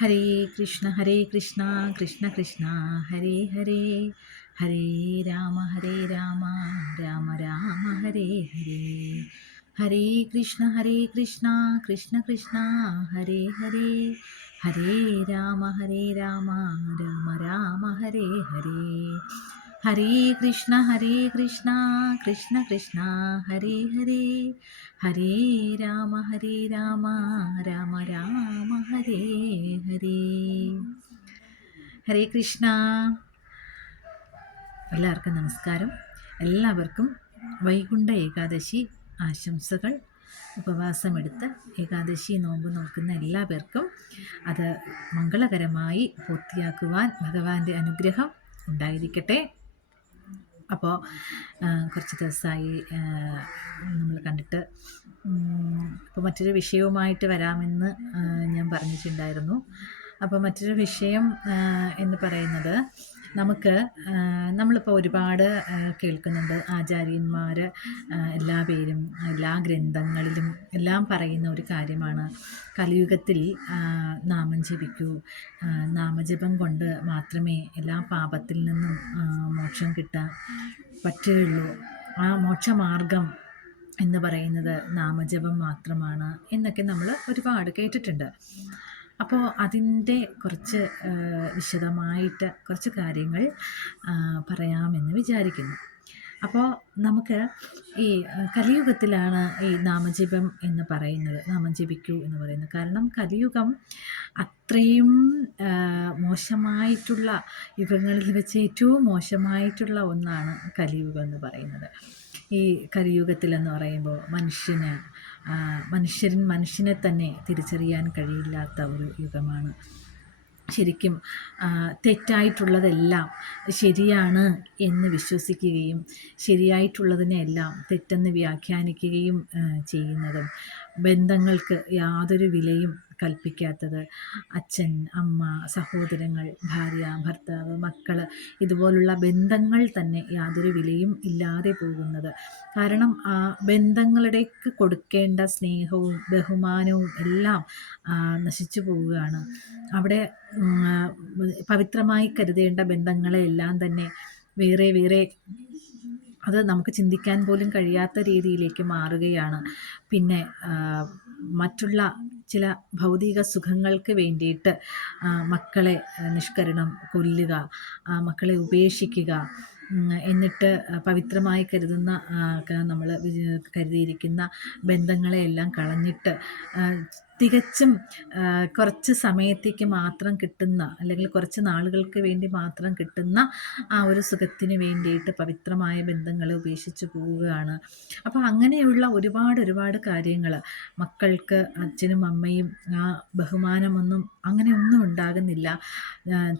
ഹരേ കൃഷ്ണ കൃഷ്ണ കൃഷ്ണ ഹരേ ഹരേ ഹരേ രാമ രാമ രാമ ഹരേ ഹരേ ഹരേ കൃഷ്ണ കൃഷ്ണ കൃഷ്ണ ഹരേ ഹരേ ഹരേ രാമ രാമ രാമ ഹരേ ഹരേ ഹരേ കൃഷ്ണ കൃഷ്ണ കൃഷ്ണ ഹരേ ഹരേ രാമ രാമ രാമ ഹരേ ഹരേ. ഹരേ കൃഷ്ണ. എല്ലാവർക്കും നമസ്കാരം. എല്ലാവർക്കും വൈകുണ്ഠ ഏകാദശി ആശംസകൾ. ഉപവാസമെടുത്ത് ഏകാദശി നോമ്പ് നോക്കുന്ന എല്ലാ പേർക്കും അത് മംഗളകരമായി പൂർത്തിയാക്കുവാൻ ഭഗവാന്റെ അനുഗ്രഹം ഉണ്ടായിരിക്കട്ടെ. അപ്പോൾ കുറച്ച് ദിവസമായി നമ്മൾ കണ്ടിട്ട്, അപ്പോൾ മറ്റൊരു വിഷയവുമായിട്ട് വരാമെന്ന് ഞാൻ പറഞ്ഞിട്ടുണ്ടായിരുന്നു. അപ്പോൾ മറ്റൊരു വിഷയം എന്ന് പറയുന്നത്, നമ്മളിപ്പോൾ ഒരുപാട് കേൾക്കുന്നുണ്ട്, ആചാര്യന്മാർ എല്ലാ പേരും എല്ലാ ഗ്രന്ഥങ്ങളിലും എല്ലാം പറയുന്ന ഒരു കാര്യമാണ്, കലിയുഗത്തിൽ നാമം ജപിക്കൂ, നാമജപം കൊണ്ട് മാത്രമേ എല്ലാ പാപത്തിൽ നിന്നും മോക്ഷം കിട്ടാൻ പറ്റുകയുള്ളൂ, ആ മോക്ഷമാർഗം എന്ന് പറയുന്നത് നാമജപം മാത്രമാണ് എന്നൊക്കെ നമ്മൾ ഒരുപാട് കേട്ടിട്ടുണ്ട്. അപ്പോൾ അതിൻ്റെ കുറച്ച് വിശദമായിട്ട് കുറച്ച് കാര്യങ്ങൾ പറയാമെന്ന് വിചാരിക്കുന്നു. അപ്പോൾ നമുക്ക് ഈ കലിയുഗത്തിലാണ് ഈ നാമജപം എന്ന് പറയുന്നത്, നാമം ജപിക്കൂ എന്ന് പറയുന്നത്. കാരണം കലിയുഗം അത്രയും മോശമായിട്ടുള്ള യുഗങ്ങളിൽ വെച്ച് ഏറ്റവും മോശമായിട്ടുള്ള ഒന്നാണ് കലിയുഗം എന്ന് പറയുന്നത്. ഈ കലിയുഗത്തിലെന്ന് പറയുമ്പോൾ മനുഷ്യനെ തന്നെ തിരിച്ചറിയാൻ കഴിയില്ലാത്ത ഒരു യുഗമാണ്. ശരിക്കും തെറ്റായിട്ടുള്ളതെല്ലാം ശരിയാണ് എന്ന് വിശ്വസിക്കുകയും ശരിയായിട്ടുള്ളതിനെല്ലാം തെറ്റെന്ന് വ്യാഖ്യാനിക്കുകയും ചെയ്യുന്നതും, ബന്ധങ്ങൾക്ക് യാതൊരു വിലയും കൽപ്പിക്കാത്തത്, അച്ഛൻ അമ്മ സഹോദരങ്ങൾ ഭാര്യ ഭർത്താവ് മക്കൾ ഇതുപോലുള്ള ബന്ധങ്ങൾ തന്നെ യാതൊരു വിലയും ഇല്ലാതെ പോകുന്നത്. കാരണം ആ ബന്ധങ്ങളുടേക്ക് കൊടുക്കേണ്ട സ്നേഹവും ബഹുമാനവും എല്ലാം നശിച്ചു പോവുകയാണ്. അവിടെ പവിത്രമായി കരുതേണ്ട ബന്ധങ്ങളെല്ലാം തന്നെ വേറെ വേറെ, അത് നമുക്ക് ചിന്തിക്കാൻ പോലും കഴിയാത്ത രീതിയിലേക്ക് മാറുകയാണ്. പിന്നെ മറ്റുള്ള ചില ഭൗതിക സുഖങ്ങൾക്ക് വേണ്ടിയിട്ട് മക്കളെ നിഷ്കരണം കൊല്ലുക, മക്കളെ ഉപേക്ഷിക്കുക, എന്നിട്ട് പവിത്രമായി കരുതുന്ന നമ്മൾ കരുതിയിരിക്കുന്ന ബന്ധങ്ങളെയെല്ലാം കളഞ്ഞിട്ട് തികച്ചും കുറച്ച് സമയത്തേക്ക് മാത്രം കിട്ടുന്ന, അല്ലെങ്കിൽ കുറച്ച് നാളുകൾക്ക് വേണ്ടി മാത്രം കിട്ടുന്ന ആ ഒരു സുഖത്തിന് വേണ്ടിയിട്ട് പവിത്രമായ ബന്ധങ്ങളെ ഉപേക്ഷിച്ച് പോവുകയാണ്. അപ്പോൾ അങ്ങനെയുള്ള ഒരുപാട് കാര്യങ്ങൾ, മക്കൾക്ക് അച്ഛനും അമ്മയും ആ ബഹുമാനമൊന്നും അങ്ങനെയൊന്നും ഉണ്ടാകുന്നില്ല.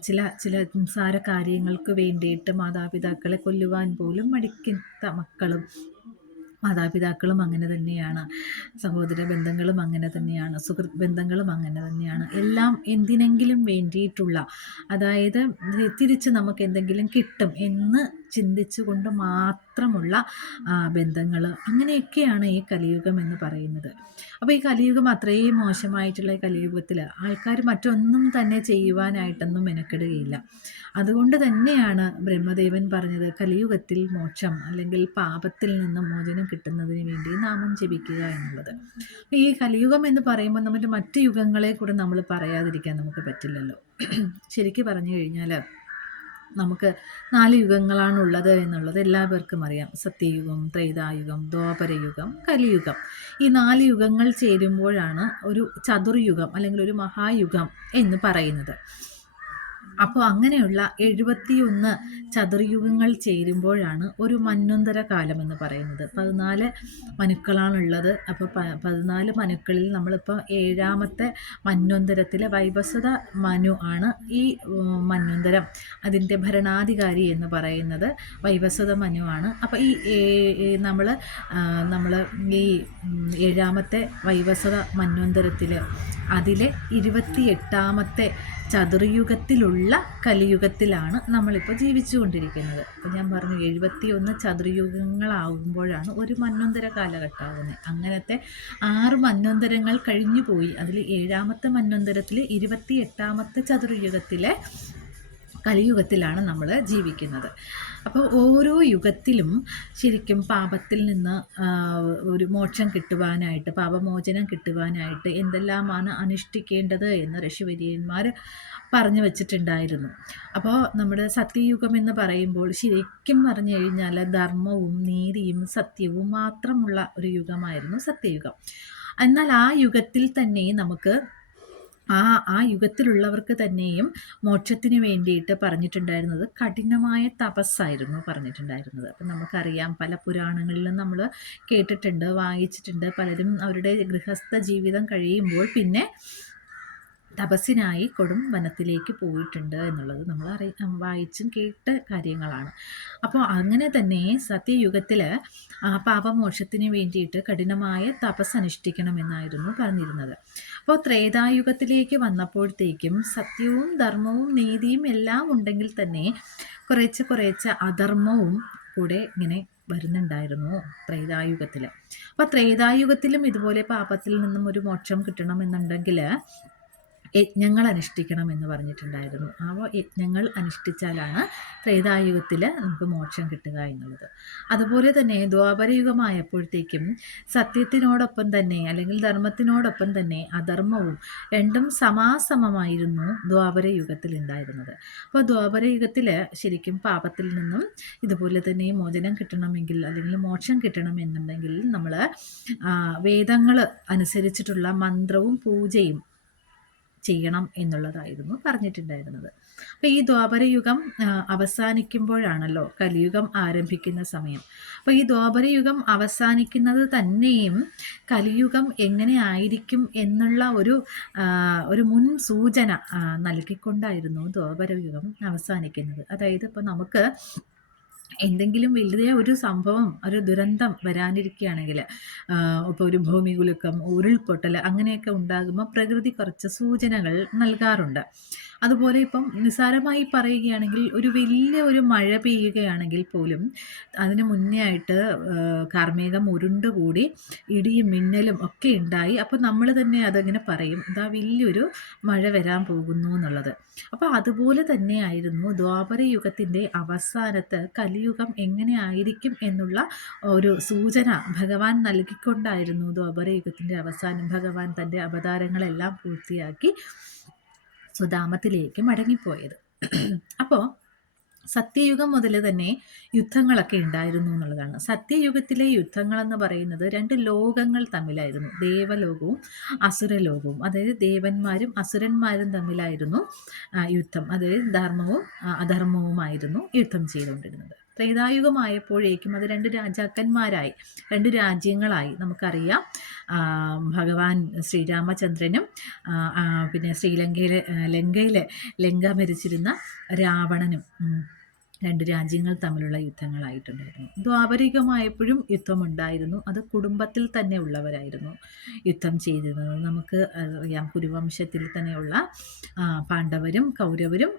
ചില നിസ്സാര കാര്യങ്ങൾക്ക് വേണ്ടിയിട്ട് മാതാപിതാക്കളെ കൊല്ലുവാൻ പോലും മടിക്കുന്ന മക്കളും മാതാപിതാക്കളും അങ്ങനെ തന്നെയാണ്, സഹോദര ബന്ധങ്ങളും അങ്ങനെ തന്നെയാണ്, സുഹൃത്ത് ബന്ധങ്ങളും അങ്ങനെ തന്നെയാണ്. എല്ലാം എന്തിനെങ്കിലും വേണ്ടിയിട്ടുള്ള, അതായത് തിരിച്ച് നമുക്ക് എന്തെങ്കിലും കിട്ടും എന്ന് ചിന്തിച്ചുകൊണ്ട് മാത്രമുള്ള ബന്ധങ്ങൾ, അങ്ങനെയൊക്കെയാണ് ഈ കലിയുഗം എന്ന് പറയുന്നത്. അപ്പോൾ ഈ കലിയുഗം അത്രയും മോശമായിട്ടുള്ള ഈ കലിയുഗത്തിൽ ആൾക്കാർ മറ്റൊന്നും തന്നെ ചെയ്യുവാനായിട്ടൊന്നും മെനക്കെടുകയില്ല. അതുകൊണ്ട് തന്നെയാണ് ബ്രഹ്മദേവൻ പറഞ്ഞത്, കലിയുഗത്തിൽ മോക്ഷം അല്ലെങ്കിൽ പാപത്തിൽ നിന്നും മോചനം കിട്ടുന്നതിന് വേണ്ടി നാമം ജപിക്കുക എന്നുള്ളത്. ഈ കലിയുഗം എന്ന് പറയുമ്പോൾ നമ്മുടെ മറ്റ് യുഗങ്ങളെ കൂടെ നമ്മൾ പറയാതിരിക്കാൻ നമുക്ക് പറ്റില്ലല്ലോ. ശരിക്കും പറഞ്ഞു കഴിഞ്ഞാൽ നമുക്ക് 4 യുഗങ്ങളാണുള്ളത് എന്നുള്ളത് എല്ലാവർക്കും അറിയാം. സത്യയുഗം, ത്രേതായുഗം, ദ്വാപരയുഗം, കലിയുഗം. ഈ 4 യുഗങ്ങൾ ചേരുമ്പോഴാണ് ഒരു ചതുർയുഗം അല്ലെങ്കിൽ ഒരു മഹായുഗം എന്ന് പറയുന്നത്. അപ്പോൾ അങ്ങനെയുള്ള 71 ചതുർയുഗങ്ങൾ ചേരുമ്പോഴാണ് ഒരു മന്വന്തര കാലം എന്ന് പറയുന്നത്. 14 മനുക്കളാണുള്ളത്. അപ്പോൾ 14 മനുക്കളിൽ നമ്മളിപ്പോൾ 7ാമത്തെ മന്വന്തരത്തിലെ വൈവസ്വത മനു ആണ് ഈ മന്വന്തരം. അതിൻ്റെ ഭരണാധികാരി എന്ന് പറയുന്നത് വൈവസ്വത മനു ആണ്. അപ്പോൾ ഈ നമ്മൾ ഈ 7ാമത്തെ വൈവസ്വത മന്വന്തരത്തിൽ അതിലെ 28ാമത്തെ ചതുർയുഗത്തിലുള്ള ഉള്ള കലിയുഗത്തിലാണ് നമ്മളിപ്പോൾ ജീവിച്ചു കൊണ്ടിരിക്കുന്നത്. അപ്പോൾ ഞാൻ പറഞ്ഞു 71 ചതുർയുഗങ്ങളാകുമ്പോഴാണ് ഒരു മന്വന്തര കാലഘട്ടമാകുന്നത്. അങ്ങനത്തെ 6 മന്വന്തരങ്ങൾ കഴിഞ്ഞു പോയി. അതിൽ 7ാമത്തെ മന്വന്തരത്തിൽ 28ാമത്തെ ചതുർയുഗത്തിലെ കലിയുഗത്തിലാണ് നമ്മൾ ജീവിക്കുന്നത്. അപ്പോൾ ഓരോ യുഗത്തിലും ശരിക്കും പാപത്തിൽ നിന്ന് ഒരു മോക്ഷം കിട്ടുവാനായിട്ട്, പാപമോചനം കിട്ടുവാനായിട്ട് എന്തെല്ലാമാണ് അനുഷ്ഠിക്കേണ്ടത് എന്ന് ഋഷിവര്യന്മാർ പറഞ്ഞു വച്ചിട്ടുണ്ടായിരുന്നു. അപ്പോൾ നമ്മുടെ സത്യയുഗം എന്ന് പറയുമ്പോൾ ശരിക്കും പറഞ്ഞു കഴിഞ്ഞാൽ ധർമ്മവും നീതിയും സത്യവും മാത്രമുള്ള ഒരു യുഗമായിരുന്നു സത്യയുഗം. എന്നാൽ ആ യുഗത്തിൽ തന്നെ നമുക്ക് ആ യുഗത്തിലുള്ളവർക്ക് തന്നെയും മോക്ഷത്തിന് വേണ്ടിയിട്ട് പറഞ്ഞിട്ടുണ്ടായിരുന്നത് കഠിനമായ തപസ്സായിരുന്നു പറഞ്ഞിട്ടുണ്ടായിരുന്നത്. അപ്പം നമുക്കറിയാം, പല പുരാണങ്ങളിലും നമ്മൾ കേട്ടിട്ടുണ്ട്, വായിച്ചിട്ടുണ്ട്. പലരും അവരുടെ ഗൃഹസ്ഥ ജീവിതം കഴിയുമ്പോൾ പിന്നെ തപസ്സിനായി കൊടും വനത്തിലേക്ക് പോയിട്ടുണ്ട് എന്നുള്ളത് നമ്മൾ വായിച്ചും കേട്ട കാര്യങ്ങളാണ്. അപ്പോൾ അങ്ങനെ തന്നെ സത്യയുഗത്തിൽ പാപമോക്ഷത്തിന് വേണ്ടിയിട്ട് കഠിനമായ തപസ് അനുഷ്ഠിക്കണമെന്നായിരുന്നു പറഞ്ഞിരുന്നത്. അപ്പോൾ ത്രേതായുഗത്തിലേക്ക് വന്നപ്പോഴത്തേക്കും സത്യവും ധർമ്മവും നീതിയും എല്ലാം ഉണ്ടെങ്കിൽ തന്നെ കുറേശ്ശെ അധർമ്മവും കൂടെ ഇങ്ങനെ വരുന്നുണ്ടായിരുന്നു ത്രേതായുഗത്തിൽ. അപ്പോൾ ത്രേതായുഗത്തിലും ഇതുപോലെ പാപത്തിൽ നിന്നും ഒരു മോക്ഷം കിട്ടണമെന്നുണ്ടെങ്കിൽ യജ്ഞങ്ങൾ അനുഷ്ഠിക്കണം എന്ന് പറഞ്ഞിട്ടുണ്ടായിരുന്നു. ആ യജ്ഞങ്ങൾ അനുഷ്ഠിച്ചാലാണ് ത്രേതായുഗത്തിൽ നമുക്ക് മോക്ഷം കിട്ടുക എന്നുള്ളത്. അതുപോലെ തന്നെ ദ്വാപരയുഗമായപ്പോഴത്തേക്കും സത്യത്തിനോടൊപ്പം തന്നെ, അല്ലെങ്കിൽ ധർമ്മത്തിനോടൊപ്പം തന്നെ അധർമ്മവും രണ്ടും സമാസമമായിരുന്നു ദ്വാപരയുഗത്തിൽ ഉണ്ടായിരുന്നത്. അപ്പോൾ ദ്വാപരയുഗത്തിൽ ശരിക്കും പാപത്തിൽ നിന്നും ഇതുപോലെ തന്നെ മോചനം കിട്ടണമെങ്കിൽ, അല്ലെങ്കിൽ മോക്ഷം കിട്ടണമെന്നുണ്ടെങ്കിൽ നമ്മൾ വേദങ്ങൾ അനുസരിച്ചിട്ടുള്ള മന്ത്രവും പൂജയും ചെയ്യണം എന്നുള്ളതായിരുന്നു പറഞ്ഞിട്ടുണ്ടായിരുന്നത്. അപ്പോൾ ഈ ദ്വാപരയുഗം അവസാനിക്കുമ്പോഴാണല്ലോ കലിയുഗം ആരംഭിക്കുന്ന സമയം. അപ്പോൾ ഈ ദ്വാപരയുഗം അവസാനിക്കുന്നത് തന്നെയും കലിയുഗം എങ്ങനെ ആയിരിക്കും എന്നുള്ള ഒരു മുൻ സൂചന നൽകിക്കൊണ്ടായിരുന്നു ദ്വാപരയുഗം അവസാനിക്കുന്നത്. അതായത് ഇപ്പോൾ നമുക്ക് എന്തെങ്കിലും വലിയ ഒരു സംഭവം, ഒരു ദുരന്തം വരാനിരിക്കുകയാണെങ്കിൽ, ഇപ്പോൾ ഒരു ഭൂമികുലുക്കം, ഉരുൾപൊട്ടൽ അങ്ങനെയൊക്കെ ഉണ്ടാകുമ്പോൾ പ്രകൃതി കുറച്ച് സൂചനകൾ നൽകാറുണ്ട്. അതുപോലെ ഇപ്പം നിസ്സാരമായി പറയുകയാണെങ്കിൽ ഒരു വലിയ ഒരു മഴ പെയ്യുകയാണെങ്കിൽ പോലും അതിന് മുന്നേ ആയിട്ട് കാർമേഘം ഉരുണ്ടുകൂടി ഇടിയും മിന്നലും ഒക്കെ ഉണ്ടായി. അപ്പോൾ നമ്മൾ തന്നെ അതങ്ങനെ പറയും, ഇതാ വലിയൊരു മഴ വരാൻ പോകുന്നു എന്നുള്ളത്. അപ്പോൾ അതുപോലെ തന്നെയായിരുന്നു ദ്വാപരയുഗത്തിൻ്റെ അവസാനത്ത് കലിയുഗം എങ്ങനെ ആയിരിക്കും എന്നുള്ള ഒരു സൂചന ഭഗവാൻ നൽകിക്കൊണ്ടായിരുന്നു ദ്വാപരയുഗത്തിൻ്റെ അവസാനം ഭഗവാൻ തൻ്റെ അവതാരങ്ങളെല്ലാം പൂർത്തിയാക്കി സ്വധാമത്തിലേക്ക് മടങ്ങിപ്പോയത്. അപ്പോൾ സത്യയുഗം മുതൽ തന്നെ യുദ്ധങ്ങളൊക്കെ ഉണ്ടായിരുന്നു എന്നുള്ളതാണ്. സത്യയുഗത്തിലെ യുദ്ധങ്ങളെന്ന് പറയുന്നത് 2 ലോകങ്ങൾ തമ്മിലായിരുന്നു, ദേവലോകവും അസുരലോകവും. അതായത് ദേവന്മാരും അസുരന്മാരും തമ്മിലായിരുന്നു യുദ്ധം. അതായത് ധർമ്മവും അധർമ്മവുമായിരുന്നു യുദ്ധം ചെയ്തുകൊണ്ടിരുന്നത്. ത്രേതായുഗമായപ്പോഴേക്കും അത് 2 രാജാക്കന്മാരായി, 2 രാജ്യങ്ങളായി. നമുക്കറിയാം, ഭഗവാൻ ശ്രീരാമചന്ദ്രനും പിന്നെ ലങ്കയിലെ ലങ്ക ഭരിച്ചിരുന്ന രാവണനും 2 രാജ്യങ്ങൾ തമ്മിലുള്ള യുദ്ധങ്ങളായിട്ടുണ്ടായിരുന്നു. ദ്വാപരികമായപ്പോഴും യുദ്ധമുണ്ടായിരുന്നു. അത് കുടുംബത്തിൽ തന്നെ ഉള്ളവരായിരുന്നു യുദ്ധം ചെയ്തിരുന്നത്. നമുക്ക് അറിയാം, കുരുവംശത്തിൽ തന്നെയുള്ള പാണ്ഡവരും കൗരവരും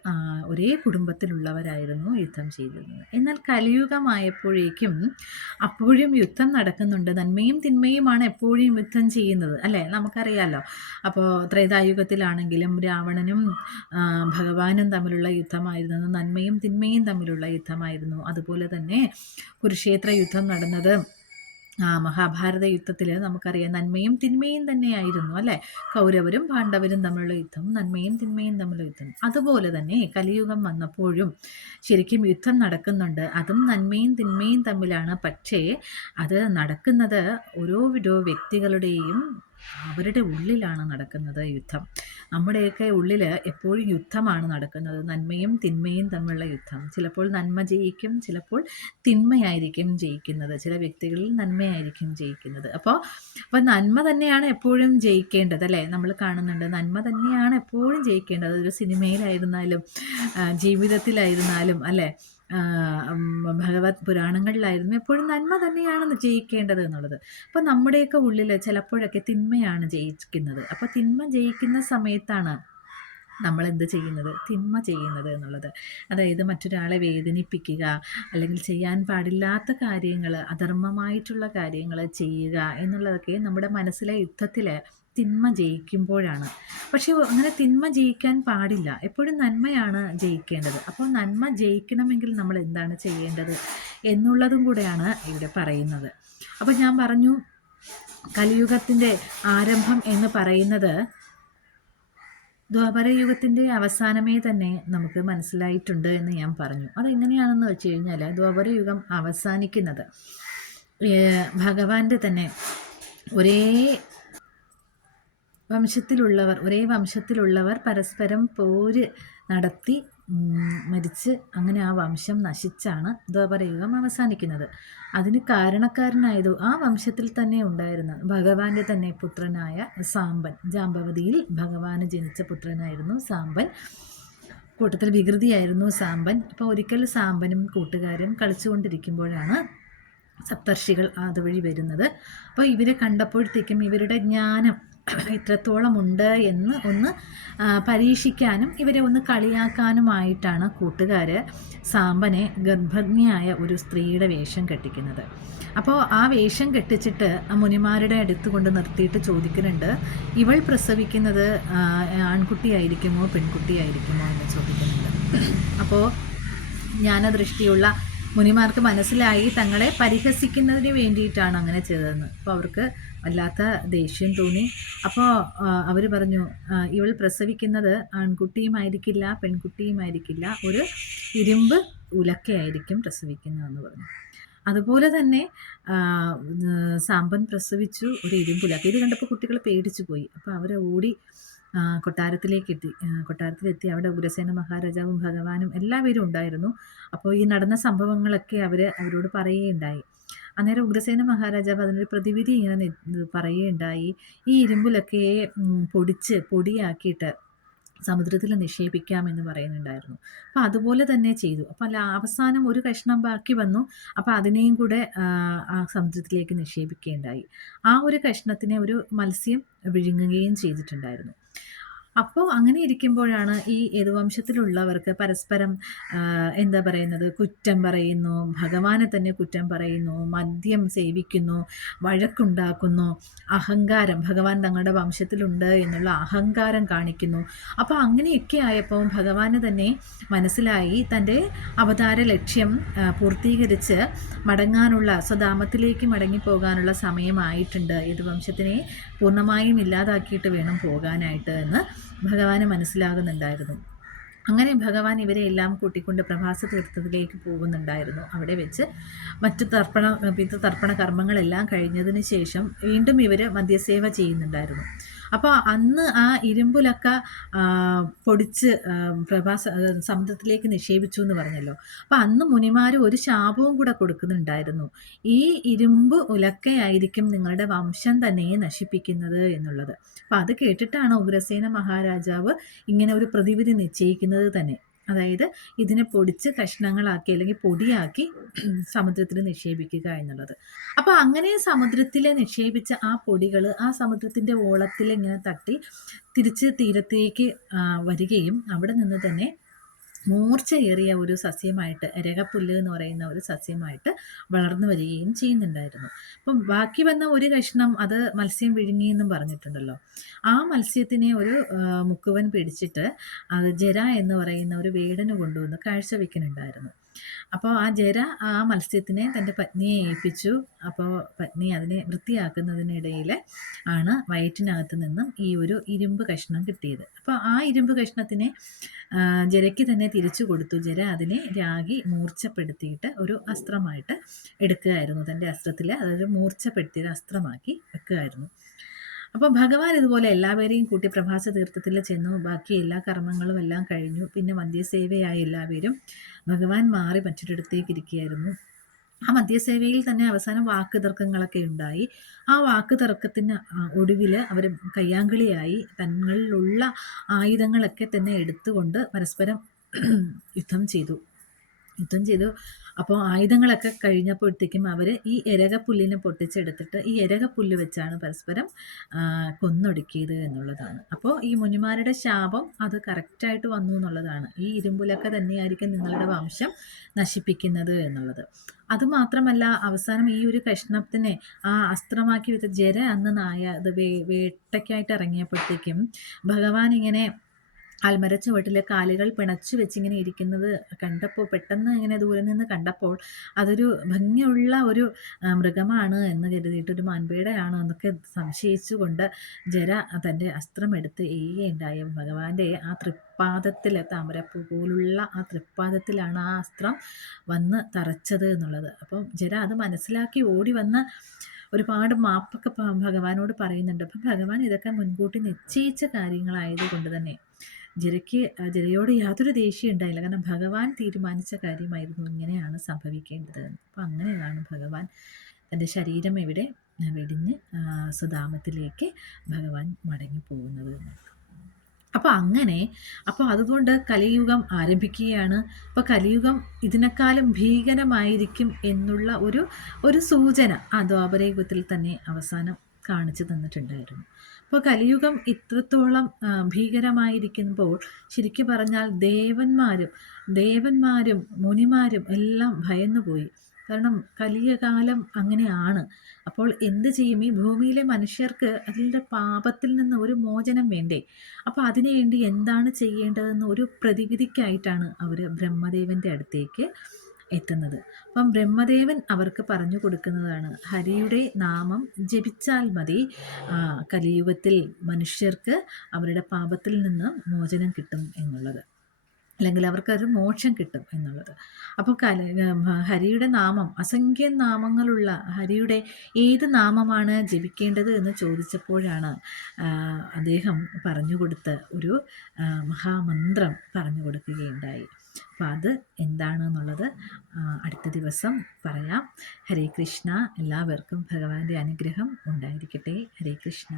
ഒരേ കുടുംബത്തിലുള്ളവരായിരുന്നു യുദ്ധം ചെയ്തിരുന്നത്. എന്നാൽ കലിയുഗമായപ്പോഴേക്കും അപ്പോഴും യുദ്ധം നടക്കുന്നുണ്ട്. നന്മയും തിന്മയുമാണ് എപ്പോഴും യുദ്ധം ചെയ്യുന്നത്, അല്ലേ? നമുക്കറിയാമല്ലോ. അപ്പോൾ ത്രേതായുഗത്തിലാണെങ്കിലും രാവണനും ഭഗവാനും തമ്മിലുള്ള യുദ്ധമായിരുന്നു, നന്മയും തിന്മയും തമ്മിലുള്ള യുദ്ധമായിരുന്നു. അതുപോലെ തന്നെ കുരുക്ഷേത്ര യുദ്ധം നടന്നത് മഹാഭാരത യുദ്ധത്തിൽ നമുക്കറിയാം, നന്മയും തിന്മയും തന്നെയായിരുന്നു, അല്ലേ? കൗരവരും പാണ്ഡവരും തമ്മിലുള്ള യുദ്ധം, നന്മയും തിന്മയും തമ്മിലുള്ള യുദ്ധം. അതുപോലെ തന്നെ കലിയുഗം വന്നപ്പോഴും ശരിക്കും യുദ്ധം നടക്കുന്നുണ്ട്. അതും നന്മയും തിന്മയും തമ്മിലാണ്. പക്ഷേ അത് നടക്കുന്നത് ഓരോ വ്യക്തികളുടെയും അവരുടെ ഉള്ളിലാണ് നടക്കുന്നത് യുദ്ധം. നമ്മുടെയൊക്കെ ഉള്ളിൽ എപ്പോഴും യുദ്ധമാണ് നടക്കുന്നത്, നന്മയും തിന്മയും തമ്മിലുള്ള യുദ്ധം. ചിലപ്പോൾ നന്മ ജയിക്കും, ചിലപ്പോൾ തിന്മയായിരിക്കും ജയിക്കുന്നത്. ചില വ്യക്തികളിൽ നന്മയായിരിക്കും ജയിക്കുന്നത്. അപ്പോൾ നന്മ തന്നെയാണ് എപ്പോഴും ജയിക്കേണ്ടത്, അല്ലേ? നമ്മൾ കാണുന്നുണ്ട്, നന്മ തന്നെയാണ് എപ്പോഴും ജയിക്കേണ്ടത്. ഒരു സിനിമയിലായിരുന്നാലും ജീവിതത്തിലായിരുന്നാലും, അല്ലേ? ഭഗവത് പുരാണങ്ങളിലായിരുന്നു എപ്പോഴും നന്മ തന്നെയാണ് ജയിക്കേണ്ടത് എന്നുള്ളത്. അപ്പോൾ നമ്മുടെയൊക്കെ ഉള്ളിൽ ചിലപ്പോഴൊക്കെ തിന്മയാണ് ജയിക്കുന്നത്. അപ്പോൾ തിന്മ ജയിക്കുന്ന സമയത്താണ് നമ്മളെന്ത് ചെയ്യുന്നത്, തിന്മ ചെയ്യുന്നത് എന്നുള്ളത്. അതായത് മറ്റൊരാളെ വേദനിപ്പിക്കുക, അല്ലെങ്കിൽ ചെയ്യാൻ പാടില്ലാത്ത കാര്യങ്ങൾ, അധർമ്മമായിട്ടുള്ള കാര്യങ്ങൾ ചെയ്യുക എന്നുള്ളതൊക്കെ നമ്മുടെ മനസ്സിലെ യുദ്ധത്തിൽ തിന്മ ജയിക്കുമ്പോഴാണ്. പക്ഷേ അങ്ങനെ തിന്മ ജയിക്കാൻ പാടില്ല, എപ്പോഴും നന്മയാണ് ജയിക്കേണ്ടത്. അപ്പോൾ നന്മ ജയിക്കണമെങ്കിൽ നമ്മൾ എന്താണ് ചെയ്യേണ്ടത് എന്നുള്ളതും കൂടെയാണ് ഇവിടെ പറയുന്നത്. അപ്പോൾ ഞാൻ പറഞ്ഞു, കലിയുഗത്തിൻ്റെ ആരംഭം എന്ന് പറയുന്നത് ദ്വാപരയുഗത്തിൻ്റെ അവസാനമേ തന്നെ നമുക്ക് മനസ്സിലായിട്ടുണ്ട് എന്ന് ഞാൻ പറഞ്ഞു. അതെങ്ങനെയാണെന്ന് വെച്ച് കഴിഞ്ഞാൽ, ദ്വാപരയുഗം അവസാനിക്കുന്നത് ഭഗവാന്റെ തന്നെ ഒരേ വംശത്തിലുള്ളവർ പരസ്പരം പോര് നടത്തി മരിച്ച് അങ്ങനെ ആ വംശം നശിച്ചാണ് ദ്വാപരയുഗം അവസാനിക്കുന്നത്. അതിന് കാരണക്കാരനായത് ആ വംശത്തിൽ തന്നെ ഉണ്ടായിരുന്ന ഭഗവാന്റെ തന്നെ പുത്രനായ സാമ്പൻ. ജാമ്പവതിയിൽ ഭഗവാന് ജനിച്ച പുത്രനായിരുന്നു സാമ്പൻ. കൂട്ടത്തിൽ വികൃതിയായിരുന്നു സാമ്പൻ. അപ്പോൾ ഒരിക്കൽ സാമ്പനും കൂട്ടുകാരും കളിച്ചുകൊണ്ടിരിക്കുമ്പോഴാണ് സപ്തർഷികൾ അതുവഴി വരുന്നത്. അപ്പോൾ ഇവരെ കണ്ടപ്പോഴത്തേക്കും ഇവരുടെ ജ്ഞാനം ഇത്രത്തോളം ഉണ്ട് എന്ന് ഒന്ന് പരീക്ഷിക്കാനും ഇവരെ ഒന്ന് കളിയാക്കാനുമായിട്ടാണ് കൂട്ടുകാർ സാമ്പനെ ഗർഭജ്ഞയായ ഒരു സ്ത്രീയുടെ വേഷം കെട്ടിക്കുന്നത്. അപ്പോൾ ആ വേഷം കെട്ടിച്ചിട്ട് മുനിമാരുടെ അടുത്ത് കൊണ്ട് നിർത്തിയിട്ട് ചോദിക്കുന്നുണ്ട്, ഇവൾ പ്രസവിക്കുന്നത് ആൺകുട്ടിയായിരിക്കുമോ പെൺകുട്ടിയായിരിക്കുമോ എന്ന് ചോദിക്കുന്നുണ്ട്. അപ്പോൾ ജ്ഞാനദൃഷ്ടിയുള്ള മുനിമാർക്ക് മനസ്സിലായി തങ്ങളെ പരിഹസിക്കുന്നതിന് വേണ്ടിയിട്ടാണ് അങ്ങനെ ചെയ്തതെന്ന്. അപ്പോൾ അവർക്ക് വല്ലാത്ത ദേഷ്യം തോന്നി. അപ്പോൾ അവർ പറഞ്ഞു, ഇവൾ പ്രസവിക്കുന്നത് ആൺകുട്ടിയുമായിരിക്കില്ല പെൺകുട്ടിയുമായിരിക്കില്ല, ഒരു ഇരുമ്പ് ഉലക്കയായിരിക്കും പ്രസവിക്കുന്നതെന്ന് പറഞ്ഞു. അതുപോലെ തന്നെ സാമ്പൻ പ്രസവിച്ചു ഒരു ഇരുമ്പുലക്ക. ഇത് കണ്ടപ്പോൾ കുട്ടികൾ പേടിച്ചു പോയി. അപ്പോൾ അവർ ഓടി കൊട്ടാരത്തിലെത്തി. അവിടെ ഉഗ്രസേന മഹാരാജാവും ഭഗവാനും എല്ലാവരും ഉണ്ടായിരുന്നു. അപ്പോൾ ഈ നടന്ന സംഭവങ്ങളൊക്കെ അവരോട് പറയുകയുണ്ടായി. അന്നേരം ഉഗ്രസേന മഹാരാജാവ് അതിനൊരു പ്രതിവിധി ഇങ്ങനെ പറയുകയുണ്ടായി. ഈ ഇരുമ്പിലൊക്കെ പൊടിയാക്കിയിട്ട് സമുദ്രത്തിൽ നിക്ഷേപിക്കാമെന്ന് പറയുന്നുണ്ടായിരുന്നു. അപ്പോൾ അതുപോലെ തന്നെ ചെയ്തു. അപ്പോൾ അവസാനം ഒരു കഷ്ണം ബാക്കി വന്നു. അപ്പോൾ അതിനെയും കൂടെ ആ സമുദ്രത്തിലേക്ക് നിക്ഷേപിക്കുകയുണ്ടായി. ആ ഒരു കഷ്ണത്തിനെ ഒരു മത്സ്യം വിഴുങ്ങുകയും ചെയ്തിട്ടുണ്ടായിരുന്നു. അപ്പോൾ അങ്ങനെ ഇരിക്കുമ്പോഴാണ് ഈ യദുവംശത്തിലുള്ളവർക്ക് പരസ്പരം എന്താ പറയുന്നത്, കുറ്റം പറയുന്നു, ഭഗവാനെ തന്നെ കുറ്റം പറയുന്നു, മദ്യം സേവിക്കുന്നു, വഴക്കുണ്ടാക്കുന്നു, അഹങ്കാരം, ഭഗവാൻ തങ്ങളുടെ വംശത്തിലുണ്ട് എന്നുള്ള അഹങ്കാരം കാണിക്കുന്നു. അപ്പോൾ അങ്ങനെയൊക്കെ ആയപ്പോൾ ഭഗവാന് തന്നെ മനസ്സിലായി തൻ്റെ അവതാര ലക്ഷ്യം പൂർത്തീകരിച്ച് മടങ്ങാനുള്ള, സ്വധാമത്തിലേക്ക് മടങ്ങിപ്പോകാനുള്ള സമയമായിട്ടുണ്ട്, യദുവംശത്തിനെ പൂർണ്ണമായും ഇല്ലാതാക്കിയിട്ട് വേണം പോകാനായിട്ട് എന്ന് ഭഗവാന് മനസ്സിലാകുന്നുണ്ടായിരുന്നു. അങ്ങനെ ഭഗവാൻ ഇവരെ എല്ലാം കൂട്ടിക്കൊണ്ട് പ്രഭാസ തീർത്ഥത്തിലേക്ക് പോകുന്നുണ്ടായിരുന്നു. അവിടെ വെച്ച് മറ്റു പിതൃതർപ്പണ കർമ്മങ്ങളെല്ലാം കഴിഞ്ഞതിന് ശേഷം വീണ്ടും ഇവർ മദ്യസേവ ചെയ്യുന്നുണ്ടായിരുന്നു. അപ്പോൾ അന്ന് ആ ഇരുമ്പുലക്ക പൊടിച്ച് സമുദ്രത്തിലേക്ക് നിക്ഷേപിച്ചു എന്ന് പറഞ്ഞല്ലോ. അപ്പോൾ അന്ന് മുനിമാർ ഒരു ശാപവും കൂടെ കൊടുക്കുന്നുണ്ടായിരുന്നു, ഈ ഇരുമ്പ് ഉലക്കയായിരിക്കും നിങ്ങളുടെ വംശം തന്നെ നശിപ്പിക്കുന്നത് എന്നുള്ളത്. അപ്പോൾ അത് കേട്ടിട്ടാണ് ഉഗ്രസേന മഹാരാജാവ് ഇങ്ങനെ ഒരു പ്രതിവിധി നിശ്ചയിക്കുന്നത് തന്നെ. അതായത് ഇതിനെ പൊടിച്ച് കഷ്ണങ്ങളാക്കി അല്ലെങ്കിൽ പൊടിയാക്കി സമുദ്രത്തിൽ നിക്ഷേപിക്കുക എന്നുള്ളത്. അപ്പോൾ അങ്ങനെ സമുദ്രത്തിൽ നിക്ഷേപിച്ച ആ പൊടികൾ ആ സമുദ്രത്തിൻ്റെ ഓളത്തിൽ ഇങ്ങനെ തട്ടി തിരിച്ച് തീരത്തേക്ക് വരികയും അവിടെ നിന്ന് തന്നെ മൂർച്ചയേറിയ ഒരു സസ്യമായിട്ട്, രകപ്പുല്ല് എന്ന് പറയുന്ന ഒരു സസ്യമായിട്ട് വളർന്നു വരികയും ചെയ്യുന്നുണ്ടായിരുന്നു. അപ്പം ബാക്കി വന്ന ഒരു കഷ്ണം അത് മത്സ്യം വിഴുങ്ങിയെന്നും പറഞ്ഞിട്ടുണ്ടല്ലോ. ആ മത്സ്യത്തിനെ ഒരു മുക്കുവൻ പിടിച്ചിട്ട് അത് ജര എന്ന് പറയുന്ന ഒരു വേടന് കൊണ്ടുവന്ന് കാഴ്ചവെക്കുന്നുണ്ടായിരുന്നു. അപ്പോൾ ആ ജര ആ മത്സ്യത്തിനെ തൻ്റെ പത്നിയെ ഏൽപ്പിച്ചു. അപ്പോൾ പത്നി അതിനെ വൃത്തിയാക്കുന്നതിനിടയിൽ ആണ് വയറ്റിനകത്ത് നിന്നും ഈ ഒരു ഇരുമ്പ് കഷ്ണം കിട്ടിയത്. അപ്പോൾ ആ ഇരുമ്പ് കഷ്ണത്തിനെ ജരയ്ക്ക് തന്നെ തിരിച്ചു കൊടുത്തു. ജര അതിനെ രാഗി മൂർച്ചപ്പെടുത്തിയിട്ട് ഒരു അസ്ത്രമായിട്ട് എടുക്കുകയായിരുന്നു. തൻ്റെ അസ്ത്രത്തിൽ അതൊരു മൂർച്ചപ്പെടുത്തിയൊരു അസ്ത്രമാക്കി വെക്കുകയായിരുന്നു. അപ്പോൾ ഭഗവാൻ ഇതുപോലെ എല്ലാവരെയും കൂട്ടി പ്രഭാസ തീർത്ഥത്തിൽ ചെന്നു. ബാക്കി എല്ലാ കർമ്മങ്ങളും എല്ലാം കഴിഞ്ഞു. പിന്നെ മദ്യസേവയായി എല്ലാവരും ഭഗവാൻ മാറി മറ്റൊരിടത്തേക്ക് ഇരിക്കുകയായിരുന്നു. ആ മദ്യസേവയിൽ തന്നെ അവസാനം വാക്ക് തർക്കങ്ങളൊക്കെ ഉണ്ടായി. ആ വാക്ക് തർക്കത്തിന് ഒടുവിൽ അവർ കയ്യാങ്കളിയായി തങ്ങളിലുള്ള ആയുധങ്ങളൊക്കെ തന്നെ എടുത്തുകൊണ്ട് പരസ്പരം യുദ്ധം ചെയ്തു. യുദ്ധം ചെയ്തു. അപ്പോൾ ആയുധങ്ങളൊക്കെ കഴിഞ്ഞപ്പോഴത്തേക്കും അവർ ഈ എരകപ്പുല്ലിനെ പൊട്ടിച്ചെടുത്തിട്ട് ഈ എരകപ്പുല്ല് വെച്ചാണ് പരസ്പരം കൊന്നൊടുക്കിയത് എന്നുള്ളതാണ്. അപ്പോൾ ഈ മുനിമാരുടെ ശാപം അത് കറക്റ്റായിട്ട് വന്നു എന്നുള്ളതാണ്. ഈ ഇരുമ്പുലൊക്കെ തന്നെയായിരിക്കും നിങ്ങളുടെ വംശം നശിപ്പിക്കുന്നത് എന്നുള്ളത്. അതുമാത്രമല്ല, അവസാനം ഈ ഒരു കഷ്ണത്തിനെ അസ്ത്രമാക്കി വെച്ച ജര അന്ന് അത് വേട്ടയ്ക്കായിട്ട് ഇറങ്ങിയപ്പോഴത്തേക്കും ഭഗവാൻ ഇങ്ങനെ ആൽമരച്ചുവട്ടിലെ കാലുകൾ പിണച്ചു വെച്ചിങ്ങനെ ഇരിക്കുന്നത് കണ്ടപ്പോൾ, പെട്ടെന്ന് ഇങ്ങനെ ദൂരെ നിന്ന് കണ്ടപ്പോൾ അതൊരു ഭംഗിയുള്ള ഒരു മൃഗമാണ് എന്ന് കരുതിയിട്ട്, ഒരു മാൻപേടയാണോ എന്നൊക്കെ സംശയിച്ചുകൊണ്ട് ജര തൻ്റെ അസ്ത്രമെടുത്ത് എയ്യുകയുണ്ടായി. ഭഗവാന്റെ ആ തൃപ്പാദത്തിൽ, താമരപ്പൂ പോലുള്ള ആ തൃപ്പാദത്തിലാണ് ആ അസ്ത്രം വന്ന് തറച്ചത് എന്നുള്ളത്. അപ്പം ജര അത് മനസ്സിലാക്കി ഓടി വന്ന് ഒരുപാട് മാപ്പൊക്കെ ഭഗവാനോട് പറയുന്നുണ്ട്. അപ്പം ഭഗവാൻ ഇതൊക്കെ മുൻകൂട്ടി നിശ്ചയിച്ച കാര്യങ്ങളായതുകൊണ്ട് തന്നെ ജരയോട് യാതൊരു ദേഷ്യം ഉണ്ടായില്ല. കാരണം ഭഗവാൻ തീരുമാനിച്ച കാര്യമായിരുന്നു ഇങ്ങനെയാണ് സംഭവിക്കേണ്ടത്. അപ്പം അങ്ങനെയാണ് ഭഗവാൻ തൻ്റെ ശരീരം ഇവിടെ വെടിഞ്ഞ് സുധാമത്തിലേക്ക് ഭഗവാൻ മടങ്ങി പോകുന്നത്. അപ്പോൾ അതുകൊണ്ട് കലിയുഗം ആരംഭിക്കുകയാണ്. അപ്പോൾ കലിയുഗം ഇതിനേക്കാളും ഭീകരമായിരിക്കും എന്നുള്ള ഒരു സൂചന ആ ദ്വാപരയുഗത്തിൽ തന്നെ അവസാനം കാണിച്ചു തന്നിട്ടുണ്ടായിരുന്നു. അപ്പോൾ കലിയുഗം ഇത്രത്തോളം ഭീകരമായിരിക്കുമ്പോൾ ശരിക്കും പറഞ്ഞാൽ ദേവന്മാരും മുനിമാരും എല്ലാം ഭയന്നുപോയി. കാരണം കലിയകാലം അങ്ങനെയാണ്. അപ്പോൾ എന്ത് ചെയ്യും? ഈ ഭൂമിയിലെ മനുഷ്യർക്ക് അതിൻ്റെ പാപത്തിൽ നിന്ന് ഒരു മോചനം വേണ്ടേ? അപ്പോൾ അതിനു വേണ്ടി എന്താണ് ചെയ്യേണ്ടതെന്ന് ഒരു പ്രതിവിധിക്കായിട്ടാണ് അവർ ബ്രഹ്മദേവൻ്റെ അടുത്തേക്ക് എത്തുന്നത്. അപ്പം ബ്രഹ്മദേവൻ അവർക്ക് പറഞ്ഞു കൊടുക്കുന്നതാണ്, ഹരിയുടെ നാമം ജപിച്ചാൽ മതി കലിയുഗത്തിൽ മനുഷ്യർക്ക് അവരുടെ പാപത്തിൽ നിന്ന് മോചനം കിട്ടും എന്നുള്ളത്, അല്ലെങ്കിൽ അവർക്കൊരു മോക്ഷം കിട്ടും എന്നുള്ളത്. അപ്പോൾ ഹരിയുടെ നാമം, അസംഖ്യം നാമങ്ങളുള്ള ഹരിയുടെ ഏത് നാമമാണ് ജപിക്കേണ്ടത് എന്ന് ചോദിച്ചപ്പോഴാണ് അദ്ദേഹം പറഞ്ഞു കൊടുത്ത ഒരു മഹാമന്ത്രം പറഞ്ഞു കൊടുക്കുകയുണ്ടായി. അപ്പോൾ അത് എന്താണെന്നുള്ളത് അടുത്ത ദിവസം പറയാം. ഹരേ കൃഷ്ണ. എല്ലാവർക്കും ഭഗവാന്റെ അനുഗ്രഹം ഉണ്ടായിരിക്കട്ടെ. ഹരേ കൃഷ്ണ.